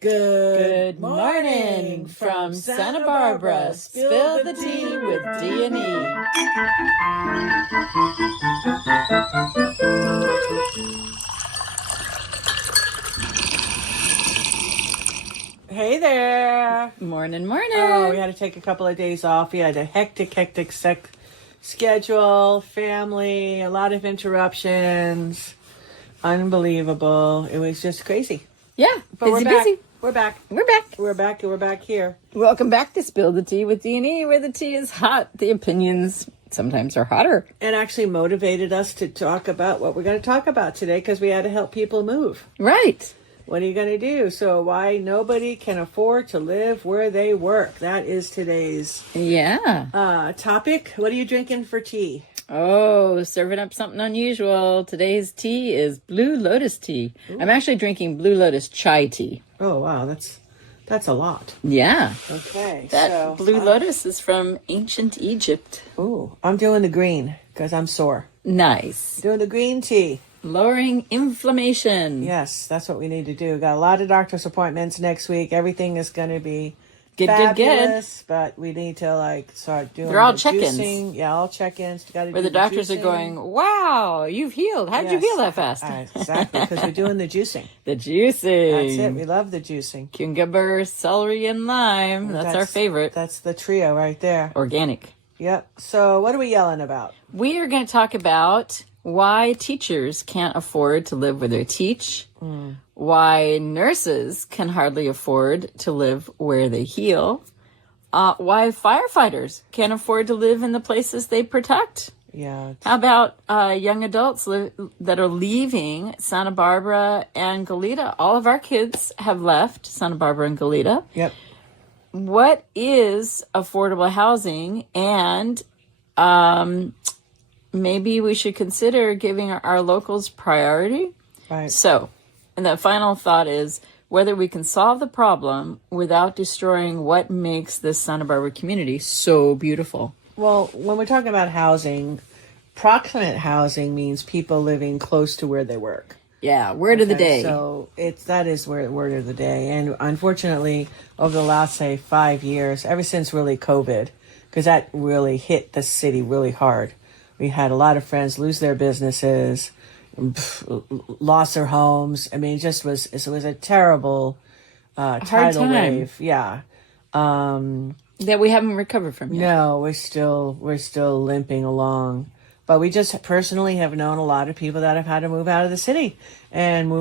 Good morning from Santa Barbara. Spill the tea with D&E. Hey there. Morning. Oh, we had to take a couple of days off. We had a hectic schedule, family, a lot of interruptions. Unbelievable. It was just crazy. Yeah, But busy. We're back. We're back. We're back here. Welcome back to Spill the Tea with D&E, where the tea is hot. The opinions sometimes are hotter. And actually motivated us to talk about what we're going to talk about today because we had to help people move. Right. What are you going to do? So why nobody can afford to live where they work. That is today's topic. What are you drinking for tea? Oh, serving up something unusual. Today's tea is Blue Lotus tea. Ooh. I'm actually drinking Blue Lotus chai tea. Oh, wow. That's a lot. Yeah. Okay. That Blue Lotus is from ancient Egypt. Ooh, I'm doing the green because I'm sore. Nice. Doing the green tea. Lowering inflammation. Yes, that's what we need to do. Got a lot of doctor's appointments next week. Everything is going to be fabulous, but we need to start doing. They're all check-ins. Juicing. Yeah, all check-ins. Where the doctors are going, wow, you've healed. How did you heal that fast? Exactly, because we're doing the juicing. The juicing. That's it. We love the juicing. Cucumber, celery, and lime. That's our favorite. That's the trio right there. Organic. Yep. So what are we yelling about? We are going to talk about why teachers can't afford to live where they teach. Why nurses can hardly afford to live where they heal. Why firefighters can't afford to live in the places they protect. Yeah. How about young adults that are leaving Santa Barbara and Goleta? All of our kids have left Santa Barbara and Goleta. Yep. What is affordable housing? And maybe we should consider giving our locals priority. Right. So, and the final thought is whether we can solve the problem without destroying what makes this Santa Barbara community so beautiful. Well, when we're talking about housing, proximate housing means people living close to where they work. Yeah, word of the day. So that is word of the day. And unfortunately, over the last, 5 years, ever since really COVID, because that really hit the city really hard. We had a lot of friends lose their businesses, lost their homes. I mean, it was a terrible tidal wave. Yeah. That we haven't recovered from yet. No, we're still limping along. But we just personally have known a lot of people that have had to move out of the city and we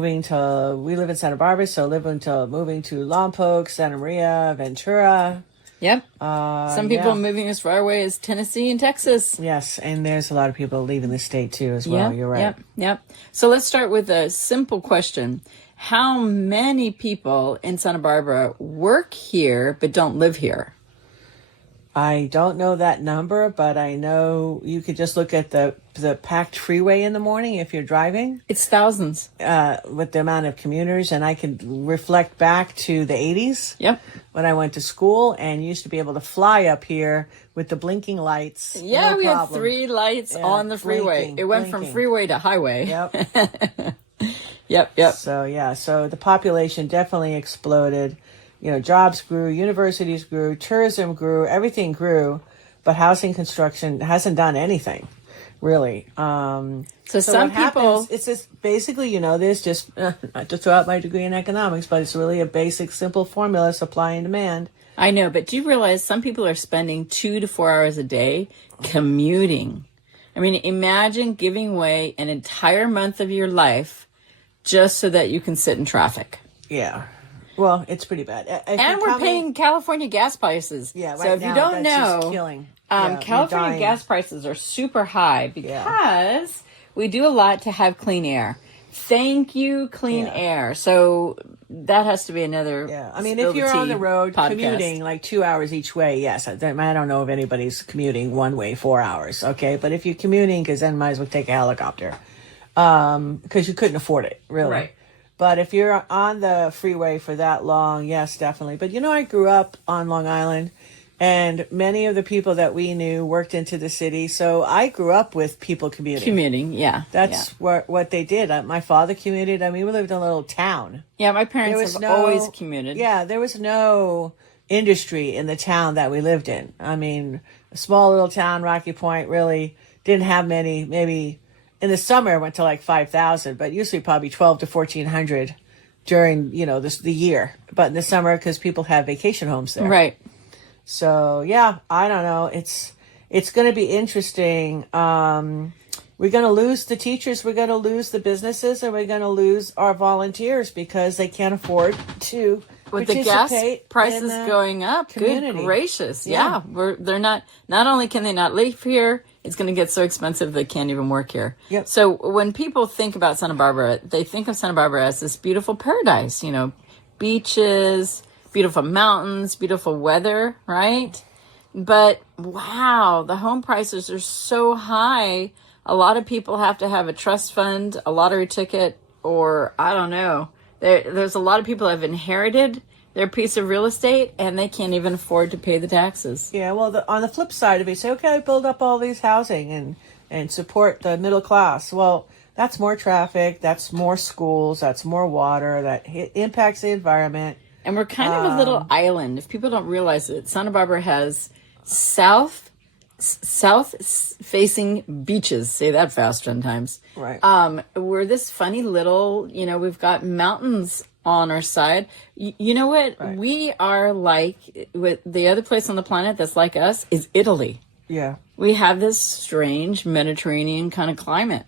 live in Santa Barbara, so moving to Lompoc, Santa Maria, Ventura. Yep. Some people moving as far away as Tennessee and Texas. Yes, and there's a lot of people leaving the state too as well. You're right. Yep. So let's start with a simple question. How many people in Santa Barbara work here but don't live here? I don't know that number, but I know you could just look at the packed freeway in the morning if you're driving. It's thousands. With the amount of commuters, and I could reflect back to the 80s. Yep. When I went to school and used to be able to fly up here with the blinking lights. Yeah, we had 3 lights on the freeway. It went from freeway to highway. Yep. Yep. So the population definitely exploded. Jobs grew, universities grew, tourism grew, everything grew, but housing construction hasn't done anything, really. So some people... It's just basically, this just, not to throw out my degree in economics, but it's really a basic, simple formula, supply and demand. I know, but do you realize some people are spending 2 to 4 hours a day commuting? I mean, imagine giving away an entire month of your life just so that you can sit in traffic. Yeah. Well, it's pretty bad. And we're paying California gas prices. Yeah, right. So if now, you don't that's just killing. California gas prices are super high because we do a lot to have clean air. Thank you, clean air. So that has to be another. Yeah, I mean, if you're on the road commuting 2 hours each way, yes. I don't know if anybody's commuting one way 4 hours. Okay, but if you're commuting, because then might as well take a helicopter, because you couldn't afford it, really. Right. But if you're on the freeway for that long, yes, definitely. But I grew up on Long Island, And many of the people that we knew worked into the city. So I grew up with people commuting. Commuting, yeah. That's what they did. My father commuted. I mean, we lived in a little town. Yeah, my parents have always commuted. Yeah, there was no industry in the town that we lived in. I mean, a small little town, Rocky Point, really didn't have many. Maybe in the summer it went to like 5,000, but usually probably 12 to 1,400 during, the year. But in the summer, because people have vacation homes there. Right. So, yeah, I don't know. It's going to be interesting. We're going to lose the teachers, we're going to lose the businesses, and we're going to lose our volunteers because they can't afford to with the gas prices in going up. Community. Good gracious. Yeah. They're not only can they not live here, it's going to get so expensive they can't even work here. Yep. So when people think about Santa Barbara, they think of Santa Barbara as this beautiful paradise, beaches, beautiful mountains, beautiful weather, right? But wow, the home prices are so high. A lot of people have to have a trust fund, a lottery ticket, or I don't know. There's a lot of people have inherited their piece of real estate and they can't even afford to pay the taxes. Yeah, well, on the flip side of it, say, okay, build up all these housing and support the middle class. Well, that's more traffic, that's more schools, that's more water, that impacts the environment. And we're kind of a little island. If people don't realize it, Santa Barbara has south-facing beaches. Say that fast 10 times. Right. We're this funny little, we've got mountains on our side. You know what? Right. We are like, with the other place on the planet that's like us is Italy. Yeah. We have this strange Mediterranean kind of climate.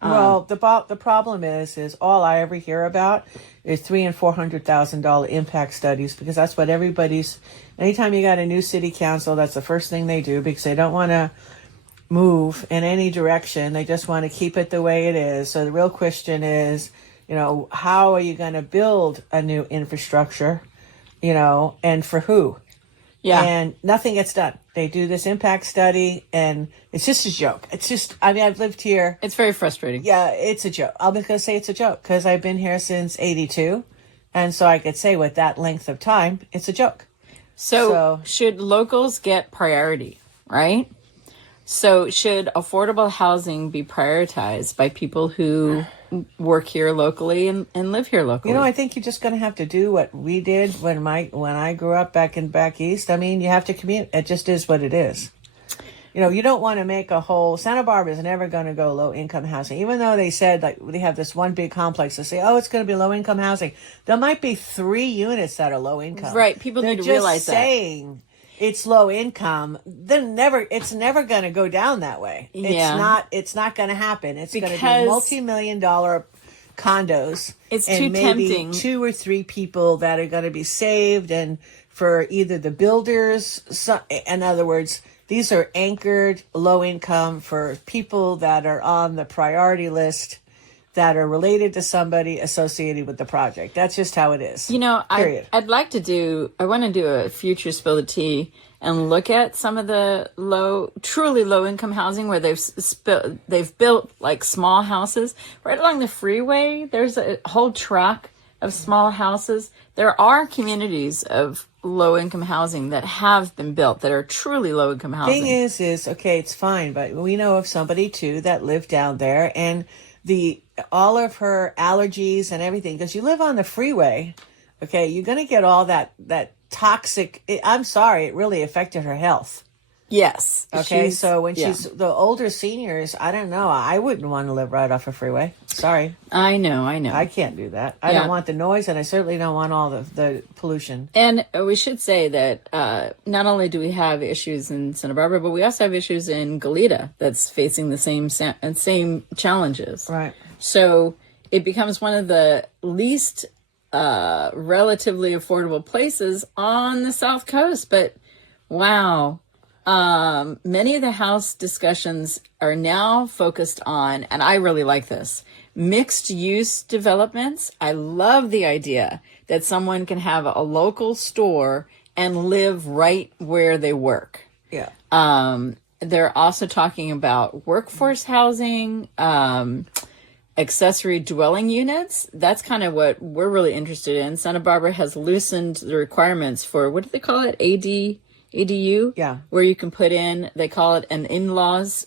Well, the problem is all I ever hear about is $300,000 and $400,000 impact studies, because that's what anytime you got a new city council, that's the first thing they do, because they don't want to move in any direction. They just want to keep it the way it is. So the real question is, how are you going to build a new infrastructure, and for who? Yeah. And nothing gets done. They do this impact study, and it's just a joke. It's just, I've lived here. It's very frustrating. Yeah, it's a joke. I'm just going to say it's a joke because I've been here since 82. And so I could say with that length of time, it's a joke. So should locals get priority, right? So should affordable housing be prioritized by people who work here locally and live here locally? I think you're just going to have to do what we did when I grew up back east. I mean, you have to commute. It just is what it is. You don't want to make Santa Barbara is never going to go low income housing, even though they said they have this one big complex to say, it's going to be low income housing. There might be 3 units that are low income. Right. People need to realize that. Saying it's low income, it's never going to go down that way. Yeah. It's not going to happen. It's going to be multi-million-dollar condos. It's and too maybe tempting. 2 or 3 people that are going to be saved, and for either the builders, in other words, these are anchored low income for people that are on the priority list that are related to somebody associated with the project. That's just how it is. Period. I want to do a future Spill the Tea and look at some of the truly low income housing where they've built like small houses right along the freeway. There's a whole tract of small houses. There are communities of low income housing that have been built that are truly low income housing. Thing is okay, it's fine, but we know of somebody too that lived down there, and all of her allergies and everything, because you live on the freeway, okay, you're going to get all that toxic. I'm sorry, it really affected her health. Yes. Okay, so when she's the older seniors, I don't know. I wouldn't want to live right off a freeway. Sorry. I know. I can't do that. I don't want the noise, and I certainly don't want all the pollution. And we should say that not only do we have issues in Santa Barbara, but we also have issues in Goleta that's facing the same challenges. Right. So it becomes one of the least relatively affordable places on the South Coast. But wow. Many of the house discussions are now focused on, and I really like this, mixed use developments. I love the idea that someone can have a local store and live right where they work. Yeah. They're also talking about workforce housing, accessory dwelling units. That's kind of what we're really interested in. Santa Barbara has loosened the requirements for, what do they call it? ADU. Yeah. Where you can put in, they call it an in-laws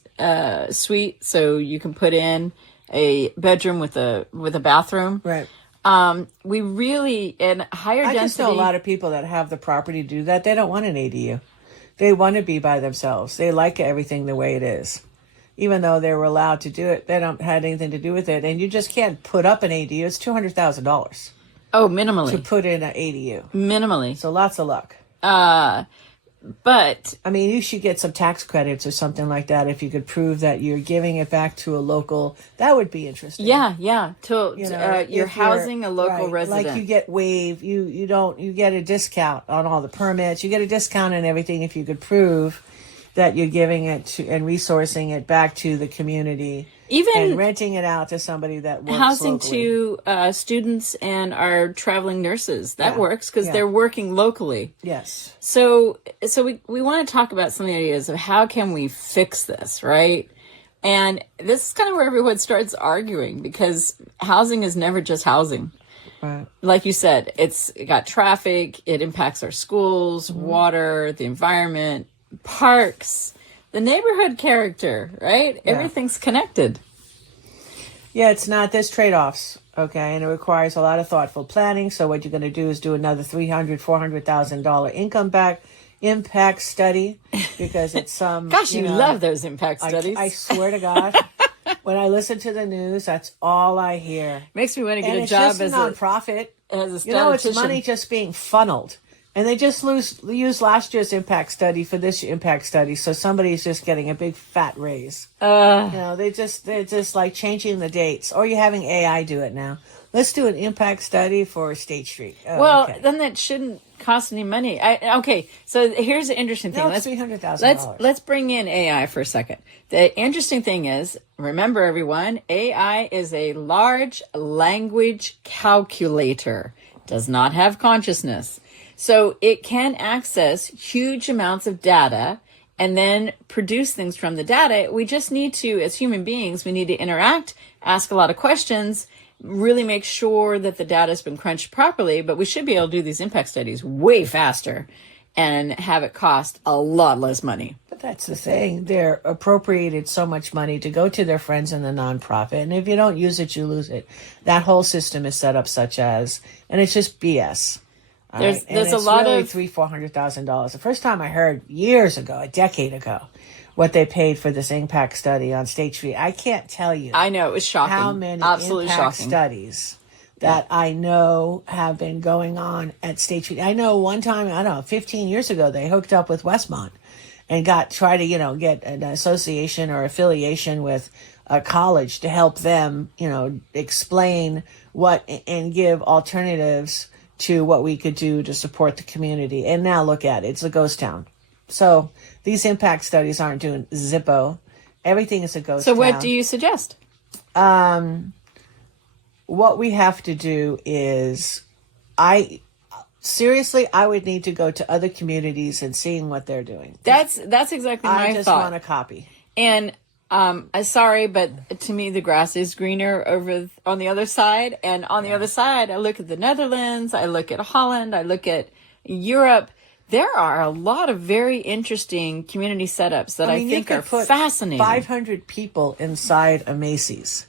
suite. So you can put in a bedroom with a bathroom. Right. We really, in higher density. I just know a lot of people that have the property to do that. They don't want an ADU. They want to be by themselves. They like everything the way it is. Even though they were allowed to do it, they don't have anything to do with it. And you just can't put up an ADU. It's $200,000. Oh, minimally. To put in an ADU. Minimally. So lots of luck. But I mean, you should get some tax credits or something like that if you could prove that you're giving it back to a local. That would be interesting. Yeah. You're housing a local resident. Like you get waived. You get a discount on all the permits. You get a discount on everything if you could prove that you're giving it to and resourcing it back to the community. And renting it out to somebody that works housing locally. To students and our traveling nurses. That works because they're working locally. Yes. So we want to talk about some of the ideas of how can we fix this, right? And this is kind of where everyone starts arguing because housing is never just housing. Right. Like you said, it got traffic, it impacts our schools, water, the environment, parks, the neighborhood character, right? Yeah. Everything's connected. Yeah, it's not. There's trade-offs, okay? And it requires a lot of thoughtful planning. So what you're going to do is do another $300,000, $400,000 impact study because it's some... Gosh, you love those impact studies. I swear to God, when I listen to the news, that's all I hear. Makes me want to get a job as a nonprofit. As a statistician. It's money just being funneled. And they just use last year's impact study for this impact study, so somebody's just getting a big fat raise. They're just like changing the dates, or you're having AI do it now. Let's do an impact study for State Street. Then that shouldn't cost any money. So here's the interesting thing. No, it's $300,000. Let's bring in AI for a second. The interesting thing is, remember everyone, AI is a large language calculator. Does not have consciousness. So it can access huge amounts of data and then produce things from the data. We just need to, as human beings, we need to interact, ask a lot of questions, really make sure that the data has been crunched properly. But we should be able to do these impact studies way faster and have it cost a lot less money. But that's the thing. They're appropriated so much money to go to their friends in the nonprofit. And if you don't use it, you lose it. That whole system is set up and it's just BS. There's a lot really of $300,000-$400,000. The first time I heard years ago, a decade ago, what they paid for this impact study on State Street. I can't tell you. I know, it was shocking. How many absolutely impact shocking studies that I know have been going on at State Street. I know one time, 15 years ago, they hooked up with Westmont and tried to get an association or affiliation with a college to help them, explain what and give alternatives to what we could do to support the community. And now look at it. It's a ghost town. So these impact studies aren't doing Zippo. Everything is a ghost town. So what do you suggest? What we have to do is, I would need to go to other communities and seeing what they're doing. That's exactly my thought. I just want a copy. And I'm sorry, but to me, the grass is greener over on the other side. And on the other side, I look at the Netherlands, I look at Holland, I look at Europe. There are a lot of very interesting community setups that I think are fascinating. 500 people inside a Macy's.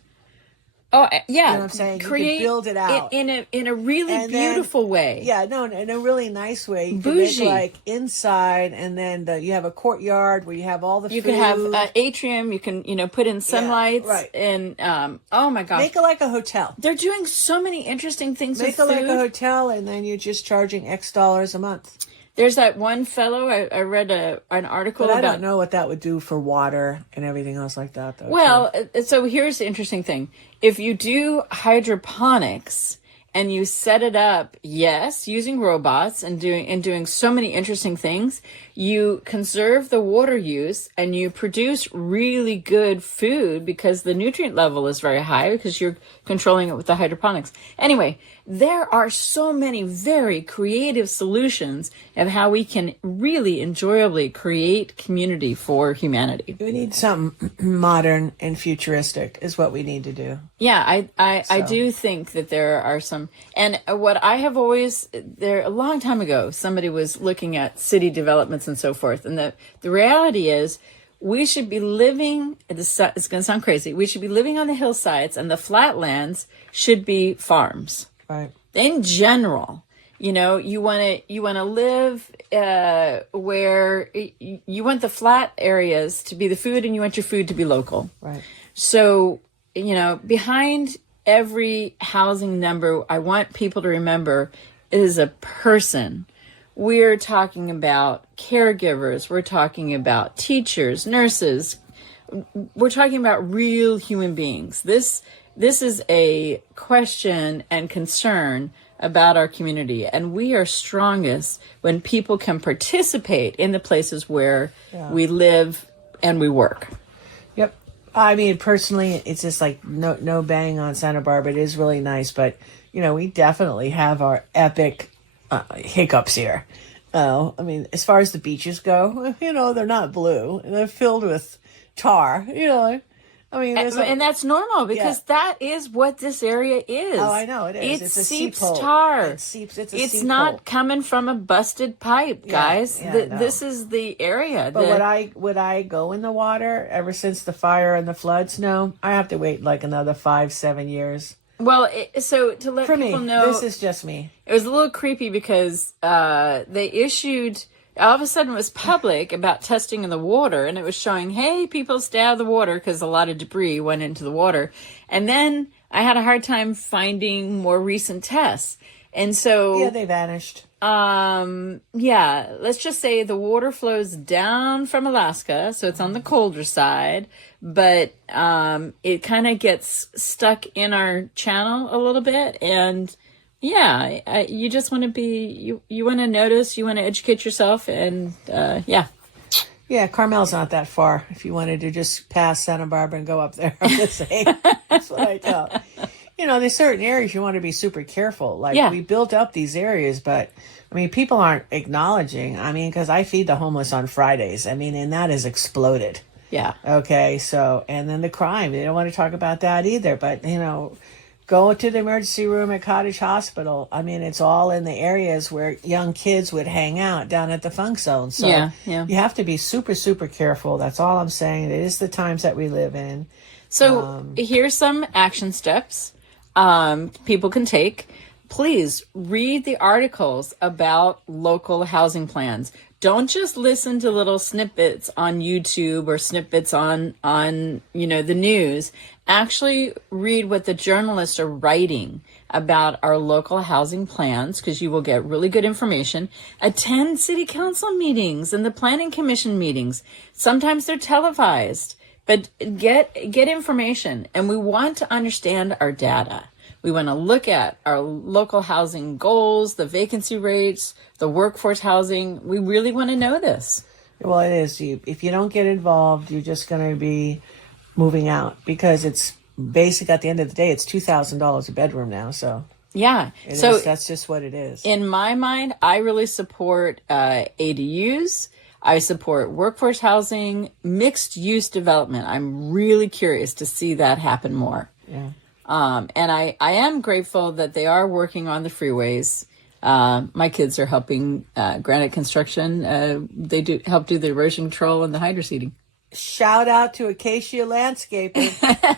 Oh, yeah. You know what I'm saying? You could build it out. In a really beautiful way. Yeah, no, in a really nice way. You Bougie. Could make inside, and then you have a courtyard where you have all the food. You can have an atrium. You can, put in sunlights. Yeah, right. And, oh my gosh. Make it like a hotel. They're doing so many interesting things with food. Make it like a hotel, and then you're just charging X dollars a month. There's that one fellow, I read an article but about... I don't know what that would do for water and everything else like that, though. Well, so here's the interesting thing. If you do hydroponics and you set it up, yes, using robots and doing so many interesting things, you conserve the water use and you produce really good food because the nutrient level is very high because you're controlling it with the hydroponics. Anyway, there are so many very creative solutions of how we can really enjoyably create community for humanity. We need something modern and futuristic is what we need to do. Yeah, I do think that there are some, and what I have always, there a long time ago, somebody was looking at city developments and so forth, and the reality is we should be living, it's going to sound crazy, we should be living on the hillsides, and the flatlands should be farms. Right. In general, you know, you want to live where you want the flat areas to be the food, and you want your food to be local. Right. So, you know, behind every housing number, I want people to remember is a person. We're talking about caregivers. We're talking about teachers, nurses. We're talking about real human beings. This is a question and concern about our community. And we are strongest when people can participate in the places where we live and we work. Yep. I mean, personally, it's just like no bang on Santa Barbara. It is really nice, but, you know, we definitely have our epic hiccups here. I mean, as far as the beaches go, you know, they're not blue. They're filled with tar, you know. I mean, and that's normal because that is what this area is. Oh, I know it is. It it's a seeps seep hole. tar. It seeps. It's not coming from a busted pipe, guys. No. This is the area. But would I go in the water ever since the fire and the floods? No, I have to wait like another 5-7 years. Well, so to let people know, this is just me. It was a little creepy because they issued. All of a sudden it was public about testing in the water, and it was showing, hey, people stay out of the water because a lot of debris went into the water. And then I had a hard time finding more recent tests. And so... Yeah, they vanished. Let's just say the water flows down from Alaska, so it's on the colder side, but it kind of gets stuck in our channel a little bit, and... Yeah, you just want to be, you want to notice, you want to educate yourself, and yeah. Yeah, Carmel's not that far. If you wanted to just pass Santa Barbara and go up there, I'm just saying. That's what I tell. You know, there's certain areas you want to be super careful. Like, we built up these areas, but, I mean, people aren't acknowledging. I mean, because I feed the homeless on Fridays. I mean, and that has exploded. Yeah. Okay, so, and then the crime. They don't want to talk about that either, but, you know... Go to the emergency room at Cottage Hospital. I mean, it's all in the areas where young kids would hang out down at the funk zone. So you have to be super, super careful. That's all I'm saying. It is the times that we live in. So here's some action steps people can take. Please read the articles about local housing plans. Don't just listen to little snippets on YouTube or snippets on you know, the news. Actually read what the journalists are writing about our local housing plans, because you will get really good information. Attend city council meetings and the planning commission meetings. Sometimes they're televised, but get information. And we want to understand our data. We want to look at our local housing goals, the vacancy rates, the workforce housing. We really want to know this. Well, it is. If you don't get involved, you're just going to be moving out, because it's basic. At the end of the day, it's $2,000 a bedroom now. So yeah, that's just what it is. In my mind, I really support ADUs. I support workforce housing, mixed use development. I'm really curious to see that happen more. Yeah. And I am grateful that they are working on the freeways. My kids are helping Granite Construction. They help do the erosion control and the hydro seeding. Shout out to Acacia Landscaping.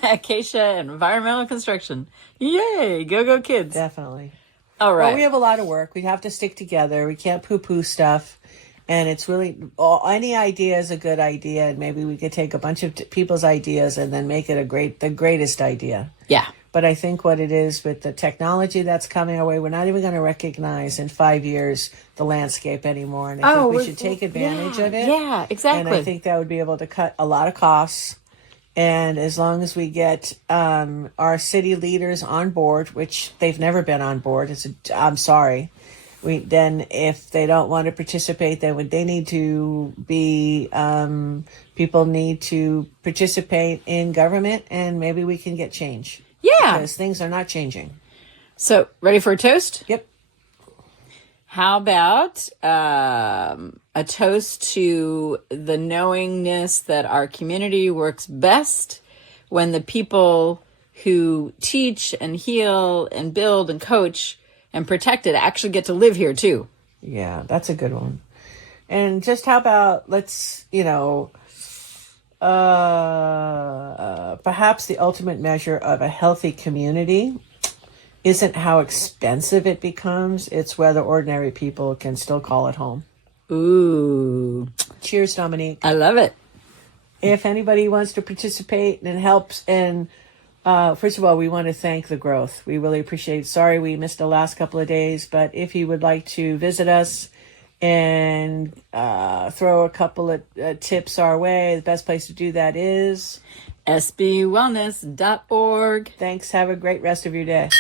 Acacia Environmental Construction. Yay! Go kids. Definitely. All right. Well, we have a lot of work. We have to stick together. We can't poo-poo stuff. And it's really, any idea is a good idea. And maybe we could take a bunch of people's ideas and then make it the greatest idea. Yeah. But I think what it is with the technology that's coming our way, we're not even going to recognize in 5 years the landscape anymore. And I think we should take advantage of it. Yeah, exactly. And I think that would be able to cut a lot of costs. And as long as we get our city leaders on board, which they've never been on board, I'm sorry. Then if they don't want to participate, then they need to be, people need to participate in government, and maybe we can get change. Yeah. Because things are not changing. So, ready for a toast? Yep. How about a toast to the knowingness that our community works best when the people who teach and heal and build and coach and protect it actually get to live here too. Yeah, that's a good one. And just how about, let's, perhaps the ultimate measure of a healthy community isn't how expensive it becomes. It's whether ordinary people can still call it home. Ooh. Cheers, Dominique. I love it. If anybody wants to participate and helps, and first of all, we want to thank the growth. We really appreciate it. Sorry we missed the last couple of days, but if you would like to visit us and throw a couple of tips our way, the best place to do that is sbwellness.org. Thanks. Have a great rest of your day.